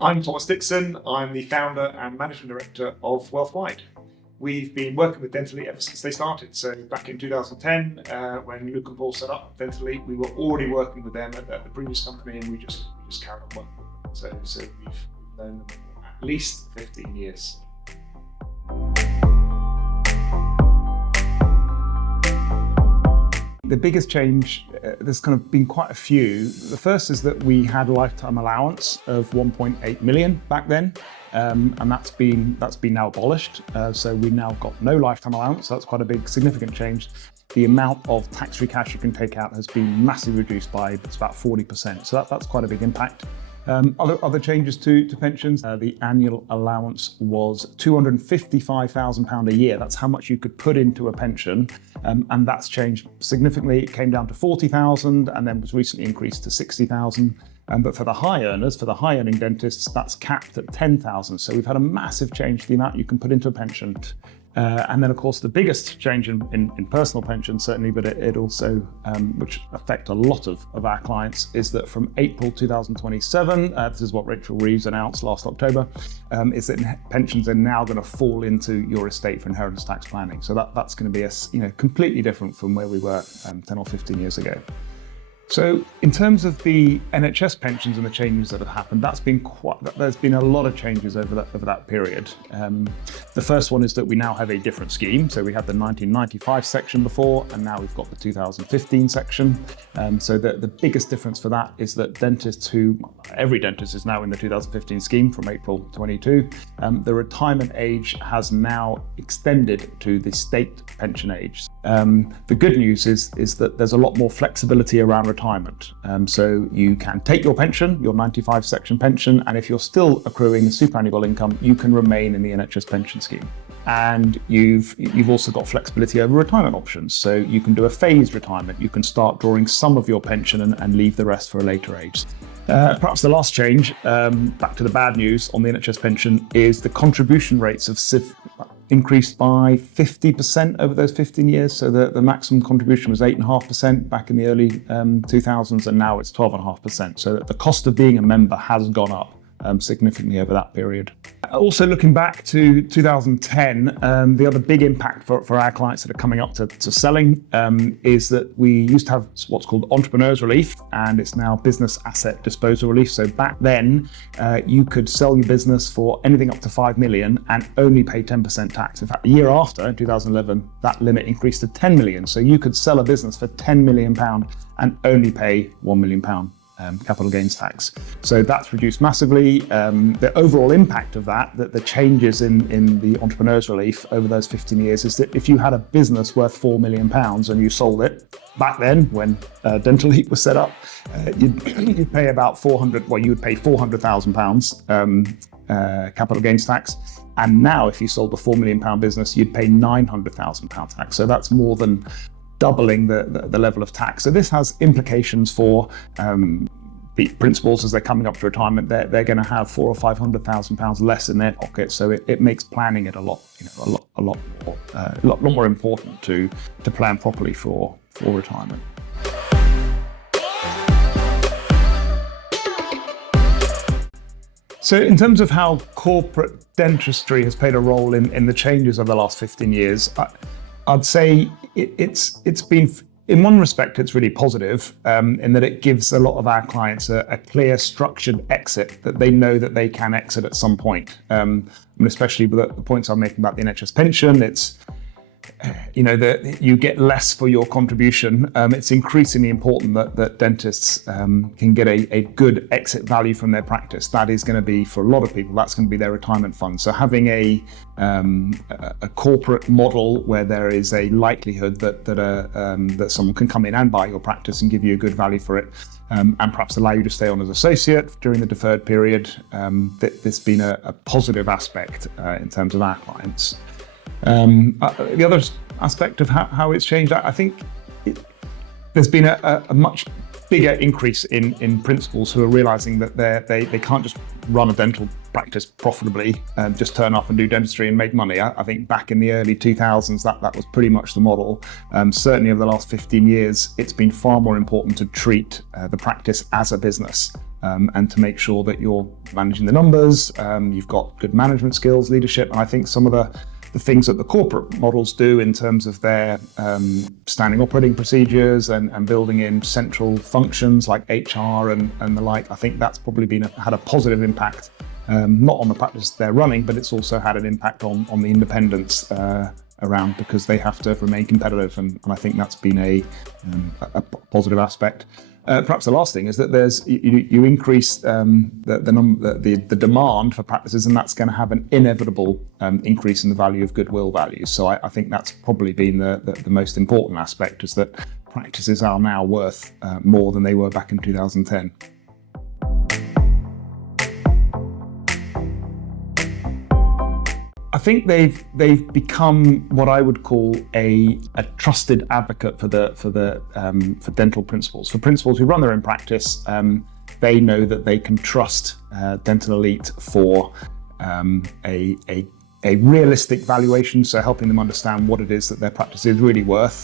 I'm Thomas Dickson. I'm the founder and managing director of Wealthwide. We've been working with Dentally ever since they started. So back in 2010, when Luke and Paul set up Dentally, we were already working with them at the previous company, and we just carried on working with them. So we've known them for at least 15 years. The biggest change, there's kind of been quite a few. The first is that we had a lifetime allowance of 1.8 million back then, and that's been now abolished. So we've now got no lifetime allowance. So that's quite a big, significant change. The amount of tax-free cash you can take out has been massively reduced by about 40%. So that's quite a big impact. Other changes to pensions, the annual allowance was £255,000 a year. That's how much you could put into a pension, and that's changed significantly. It came down to 40,000 and then was recently increased to 60,000. But for the high earners, for the high earning dentists, that's capped at 10,000. So we've had a massive change to the amount you can put into a pension. And then, of course, the biggest change in personal pensions, certainly, but it also, which affect a lot of our clients, is that from April 2027, this is what Rachel Reeves announced last October, is that pensions are now going to fall into your estate for inheritance tax planning. So that's going to be completely different from where we were 10 or 15 years ago. So in terms of the NHS pensions and the changes that have happened, there's been a lot of changes over that period. The first one is that we now have a different scheme. So we had the 1995 section before, and now we've got the 2015 section. So the biggest difference for that is that every dentist is now in the 2015 scheme from April 22. The retirement age has now extended to the state pension age. The good news is that there's a lot more flexibility around retirement. So you can take your pension, your 95 section pension, and if you're still accruing superannual income, you can remain in the NHS pension scheme. And you've also got flexibility over retirement options. So you can do a phased retirement. You can start drawing some of your pension and leave the rest for a later age. Perhaps the last change, back to the bad news on the NHS pension, is the contribution rates have increased by 50% over those 15 years. So the maximum contribution was 8.5% back in the early 2000s, and now it's 12.5%. So the cost of being a member has gone up significantly over that period. Also looking back to 2010, the other big impact for our clients that are coming up to selling is that we used to have what's called entrepreneurs relief, and it's now business asset disposal relief. So back then, you could sell your business for anything up to 5 million and only pay 10% tax. In fact, the year after, in 2011, that limit increased to 10 million. So you could sell a business for £10 million and only pay £1 million. Capital gains tax. So that's reduced massively. The overall impact of that the changes in the entrepreneurs relief over those 15 years is that if you had a business worth £4 million and you sold it, back then when Dentally was set up, you'd pay about you would pay £400,000 capital gains tax. And now if you sold a £4 million business, you'd pay £900,000 tax. So that's more than doubling the level of tax. So this has implications for the principals as they're coming up to retirement. They're going to have £400,000 or £500,000 less in their pocket. So it makes planning it a lot more important to plan properly for retirement. So in terms of how corporate dentistry has played a role in the changes of the last 15 years, I'd say it's been, in one respect, it's really positive in that it gives a lot of our clients a clear, structured exit that they know that they can exit at some point. And especially with the points I'm making about the NHS pension, it's that you get less for your contribution. It's increasingly important that dentists can get a good exit value from their practice. That is going to be, for a lot of people, that's going to be their retirement fund. So having a corporate model where there is a likelihood that someone can come in and buy your practice and give you a good value for it, and perhaps allow you to stay on as associate during the deferred period, there's been a positive aspect in terms of our clients. The other aspect of how it's changed, I think there's been a much bigger increase in principals who are realizing that they can't just run a dental practice profitably and just turn up and do dentistry and make money. I think back in the early 2000s, that was pretty much the model. Certainly over the last 15 years, it's been far more important to treat the practice as a business. And to make sure that you're managing the numbers, you've got good management skills, leadership, and I think some of the things that the corporate models do in terms of their standing operating procedures and building in central functions like HR and the like, I think that's probably had a positive impact, not on the practice they're running, but it's also had an impact on the independence around, because they have to remain competitive, and I think that's been a positive aspect. Perhaps the last thing is that you increase the demand for practices, and that's going to have an inevitable increase in the value of goodwill values. So I think that's probably been the most important aspect, is that practices are now worth more than they were back in 2010. I think they've become what I would call a trusted advocate for dental principals. For principals who run their own practice, they know that they can trust Dental Elite for a realistic valuation, so helping them understand what it is that their practice is really worth,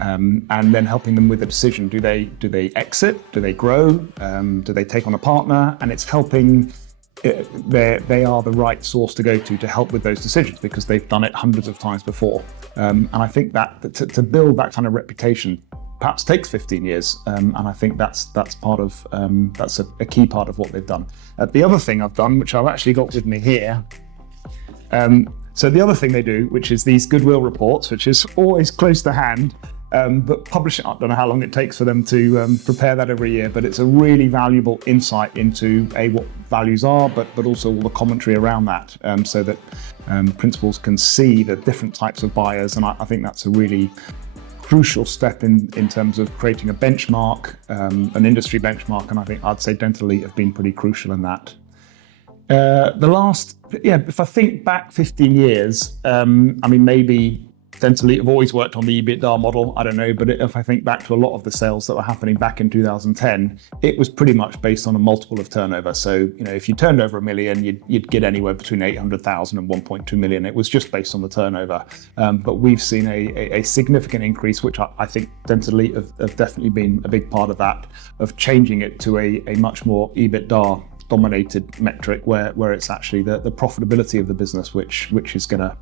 and then helping them with a decision. Do they exit? Do they grow? Do they take on a partner? And it's helping. They are the right source to go to help with those decisions, because they've done it hundreds of times before. And I think that to build that kind of reputation perhaps takes 15 years. And I think that's part of that's a key part of what they've done. The other thing I've done, which I've actually got with me here. So the other thing they do, which is these goodwill reports, which is always close to hand. But publish it, I don't know how long it takes for them to prepare that every year, but it's a really valuable insight into what values are, but also all the commentary around that, so that principals can see the different types of buyers. And I think that's a really crucial step in terms of creating a benchmark, an industry benchmark, and I think I'd say Dental Elite have been pretty crucial in that. If I think back 15 years, maybe Dental Elite have always worked on the EBITDA model, I don't know, but if I think back to a lot of the sales that were happening back in 2010, it was pretty much based on a multiple of turnover. So, if you turned over $1 million, you'd get anywhere between 800,000 and 1.2 million. It was just based on the turnover. But we've seen a significant increase, which I think Dental Elite have definitely been a big part of that, of changing it to a much more EBITDA dominated metric, where it's actually the profitability of the business which is going to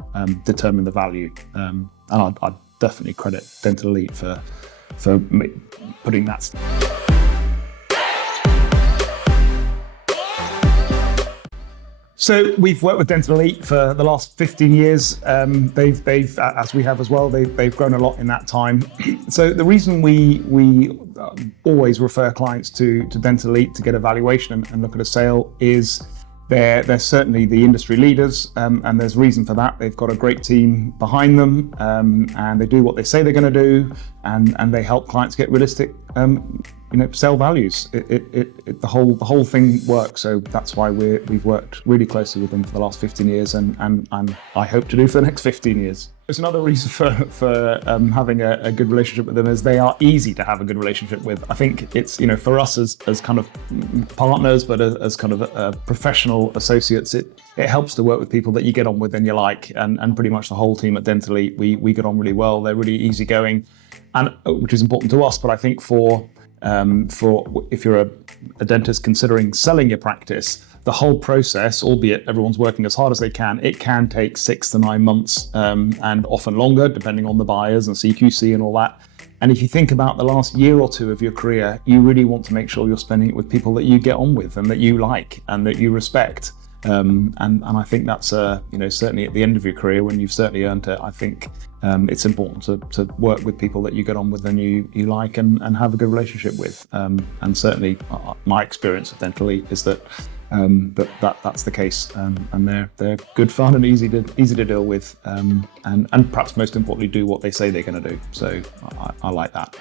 determine the value, and I'd definitely credit Dental Elite for putting that. So we've worked with Dental Elite for the last 15 years. They've as we have as well, they've grown a lot in that time. So the reason we always refer clients to Dental Elite to get a valuation and look at a sale is they're certainly the industry leaders, and there's reason for that. They've got a great team behind them, and they do what they say they're going to do, and they help clients get realistic sell values. The whole thing works. So that's why we've worked really closely with them for the last 15 years, and I hope to do for the next 15 years. There's another reason for having a good relationship with them is they are easy to have a good relationship with. I think it's, for us as kind of partners, but as kind of professional associates, it helps to work with people that you get on with and you like, and pretty much the whole team at Dental Elite, we get on really well. They're really easygoing, and which is important to us, but I think for if you're a dentist considering selling your practice, the whole process, albeit everyone's working as hard as they can, it can take 6 to 9 months, and often longer, depending on the buyers and CQC and all that. And if you think about the last year or two of your career, you really want to make sure you're spending it with people that you get on with and that you like and that you respect. And I think that's certainly at the end of your career, when you've certainly earned it, I think it's important to work with people that you get on with and you like and have a good relationship with. And certainly my experience at Dental Elite is that that's the case, and they're good fun and easy to deal with, and perhaps most importantly do what they say they're going to do. So I like that.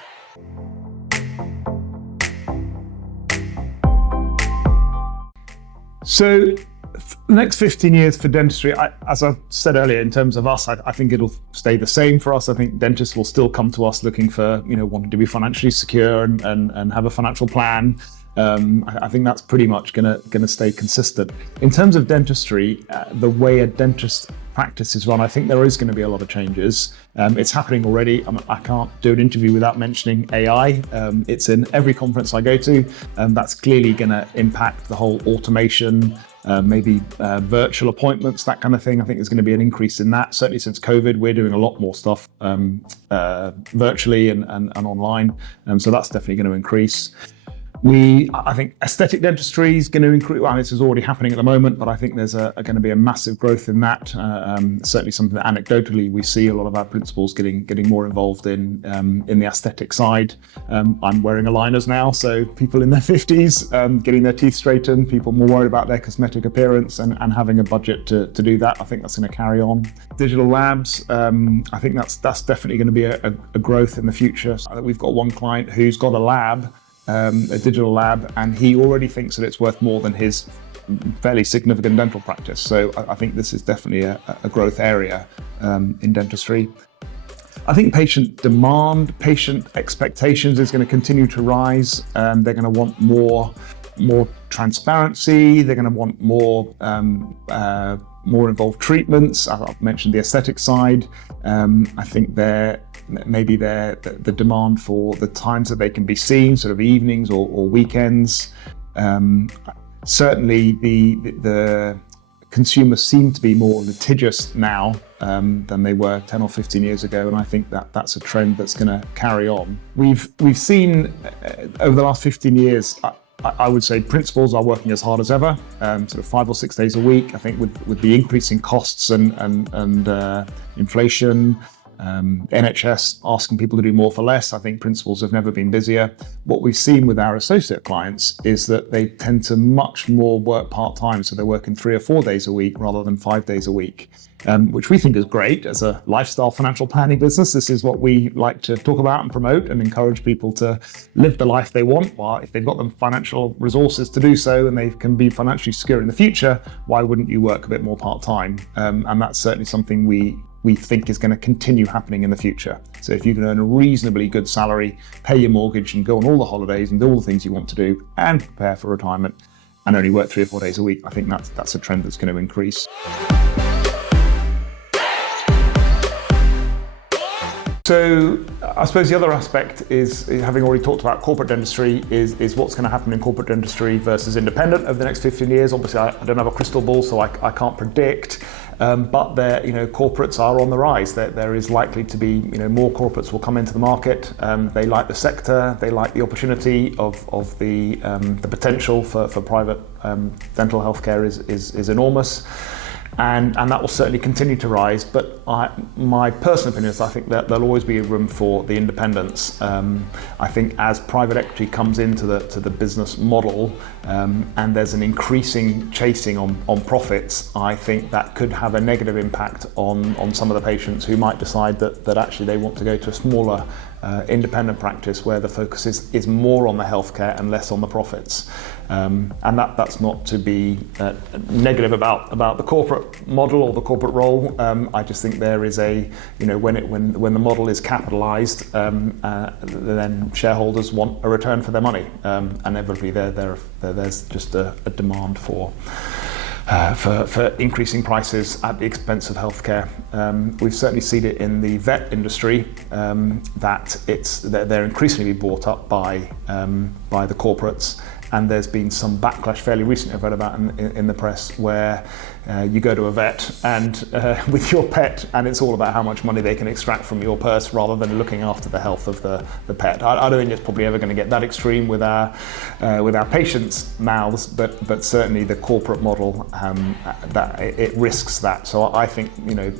So the next 15 years for dentistry, as I said earlier, in terms of us, I think it'll stay the same for us. I think dentists will still come to us looking for, wanting to be financially secure and have a financial plan. I think that's pretty much going to stay consistent. In terms of dentistry, the way a dentist practice is run, I think there is going to be a lot of changes. It's happening already. I can't do an interview without mentioning AI. It's in every conference I go to. That's clearly going to impact the whole automation, maybe virtual appointments, that kind of thing. I think there's going to be an increase in that. Certainly since COVID, we're doing a lot more stuff virtually and online. So that's definitely going to increase. I think aesthetic dentistry is going to increase. Well, this is already happening at the moment, but I think there's going to be a massive growth in that. Certainly something that anecdotally we see a lot of our principals getting more involved in the aesthetic side. I'm wearing aligners now, so people in their 50s getting their teeth straightened, people more worried about their cosmetic appearance and having a budget to do that. I think that's going to carry on. Digital labs, I think that's definitely going to be a growth in the future. We've got one client who's got a lab, a digital lab, and he already thinks that it's worth more than his fairly significant dental practice. So I think this is definitely a growth area in dentistry. I think patient demand, patient expectations is going to continue to rise. They're going to want more transparency. They're going to want more involved treatments. I've mentioned the aesthetic side. I think maybe the demand for the times that they can be seen, sort of evenings or weekends. Certainly the consumers seem to be more litigious now than they were 10 or 15 years ago, and I think that's a trend that's going to carry on. We've seen over the last 15 years, I would say principals are working as hard as ever, sort of 5 or 6 days a week. I think with the increasing costs and inflation, NHS asking people to do more for less, I think principals have never been busier. What we've seen with our associate clients is that they tend to much more work part-time, so they're working 3 or 4 days a week rather than 5 days a week, which we think is great. As a lifestyle financial planning business, this is what we like to talk about and promote and encourage people to live the life they want. Well, if they've got the financial resources to do so and they can be financially secure in the future, why wouldn't you work a bit more part-time? And that's certainly something we think is going to continue happening in the future. So if you can earn a reasonably good salary, pay your mortgage and go on all the holidays and do all the things you want to do and prepare for retirement and only work 3 or 4 days a week, I think that's a trend that's going to increase. So I suppose the other aspect is, having already talked about corporate dentistry, is what's going to happen in corporate dentistry versus independent over the next 15 years. Obviously, I don't have a crystal ball, so I can't predict. But corporates are on the rise. There is likely to be, more corporates will come into the market. They like the sector. They like the opportunity of the potential for private dental healthcare is enormous. And that will certainly continue to rise. But my personal opinion is I think that there'll always be room for the independents. I think as private equity comes into the business model and there's an increasing chasing on profits, I think that could have a negative impact on some of the patients who might decide that actually they want to go to a smaller independent practice where the focus is more on the healthcare and less on the profits. And that's not to be negative about the corporate model or the corporate role. I just think there is when the model is capitalized, then shareholders want a return for their money, and inevitably there's just a demand for increasing prices at the expense of healthcare. We've certainly seen it in the vet industry, that they're increasingly bought up by the corporates. And there's been some backlash fairly recently I've read about in the press where you go to a vet and with your pet, and it's all about how much money they can extract from your purse rather than looking after the health of the pet. I don't think it's probably ever going to get that extreme with our patients' mouths, but certainly the corporate model that it risks that. So I think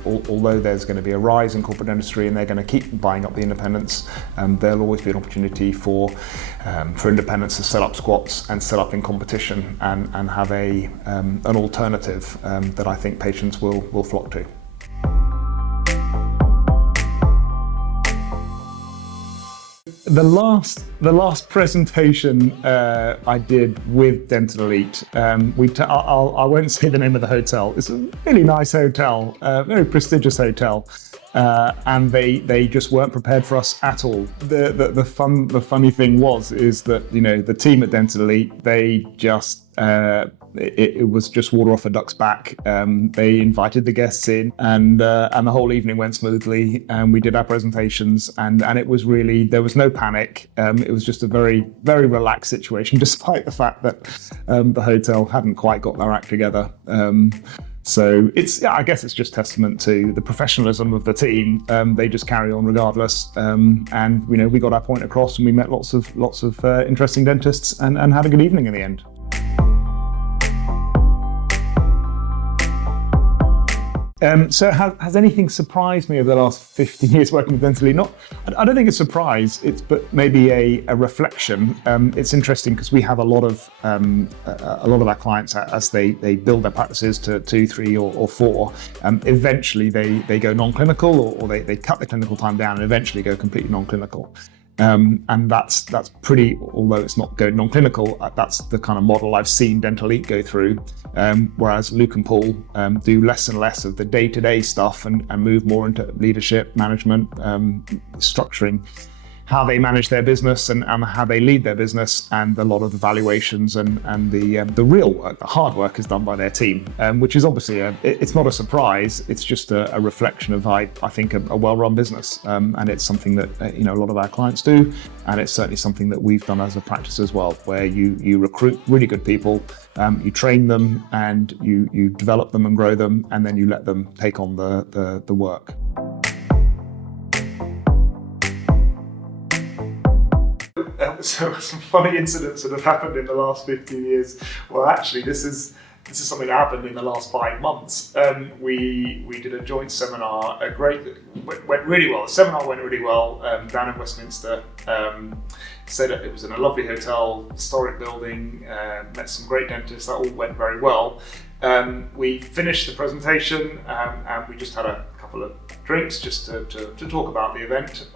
although there's going to be a rise in corporate industry and they're going to keep buying up the independents, there'll always be an opportunity for independents to set up squats and set up in competition and have an alternative that I think patients will flock to. The last presentation I did with Dental Elite, I won't say the name of the hotel. It's a really nice hotel, very prestigious hotel. and they just weren't prepared for us at all. The funny thing is that, you know, the team at Dental Elite, they just it was just water off a duck's back. They invited the guests in, and the whole evening went smoothly. And we did our presentations, and it was really, there was no panic. It was just a very, very relaxed situation, despite the fact that the hotel hadn't quite got their act together. So I guess it's just testament to the professionalism of the team. They just carry on regardless, and you know, we got our point across, and we met lots of interesting dentists, and had a good evening in the end. So has anything surprised me over the last 15 years working with Dental Elite? I don't think it's a surprise, but maybe a reflection. It's interesting because we have a lot of our clients, as they build their practices to 2, 3 or 4, eventually they go non-clinical, or they cut the clinical time down and eventually go completely non-clinical. And that's pretty, although it's not going non-clinical, that's the kind of model I've seen Dental Elite go through, whereas Luke and Paul do less and less of the day-to-day stuff and move more into leadership, management, structuring how they manage their business and how they lead their business, and a lot of the valuations and the real work, the hard work, is done by their team, which is obviously it's not a surprise. It's just a reflection of, I think, a well-run business, and it's something that you know, a lot of our clients do, and it's certainly something that we've done as a practice as well, where you recruit really good people, you train them, and you develop them and grow them, and then you let them take on the work. So some funny incidents that have happened in the last 15 years. Well, actually, this is something that happened in the last 5 months. We did a joint seminar, went really well. The seminar went really well down in Westminster. Said that it was in a lovely hotel, historic building, met some great dentists. That all went very well. We finished the presentation, and we just had a couple of drinks just to talk about the event.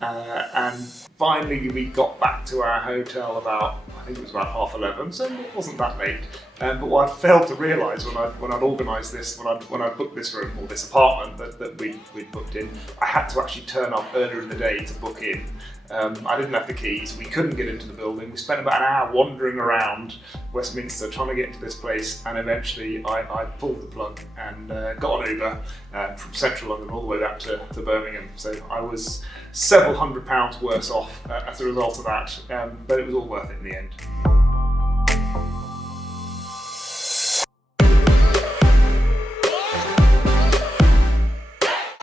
And finally we got back to our hotel about, I think it was about 11:30, so it wasn't that late. But what I failed to realise when I'd organised this, when I booked this room, or this apartment that we'd booked in, I had to actually turn up earlier in the day to book in. I didn't have the keys, we couldn't get into the building. We spent about an hour wandering around Westminster trying to get into this place, and eventually I pulled the plug and got an Uber from central London all the way back to Birmingham. So I was several £100s worse off as a result of that, but it was all worth it in the end.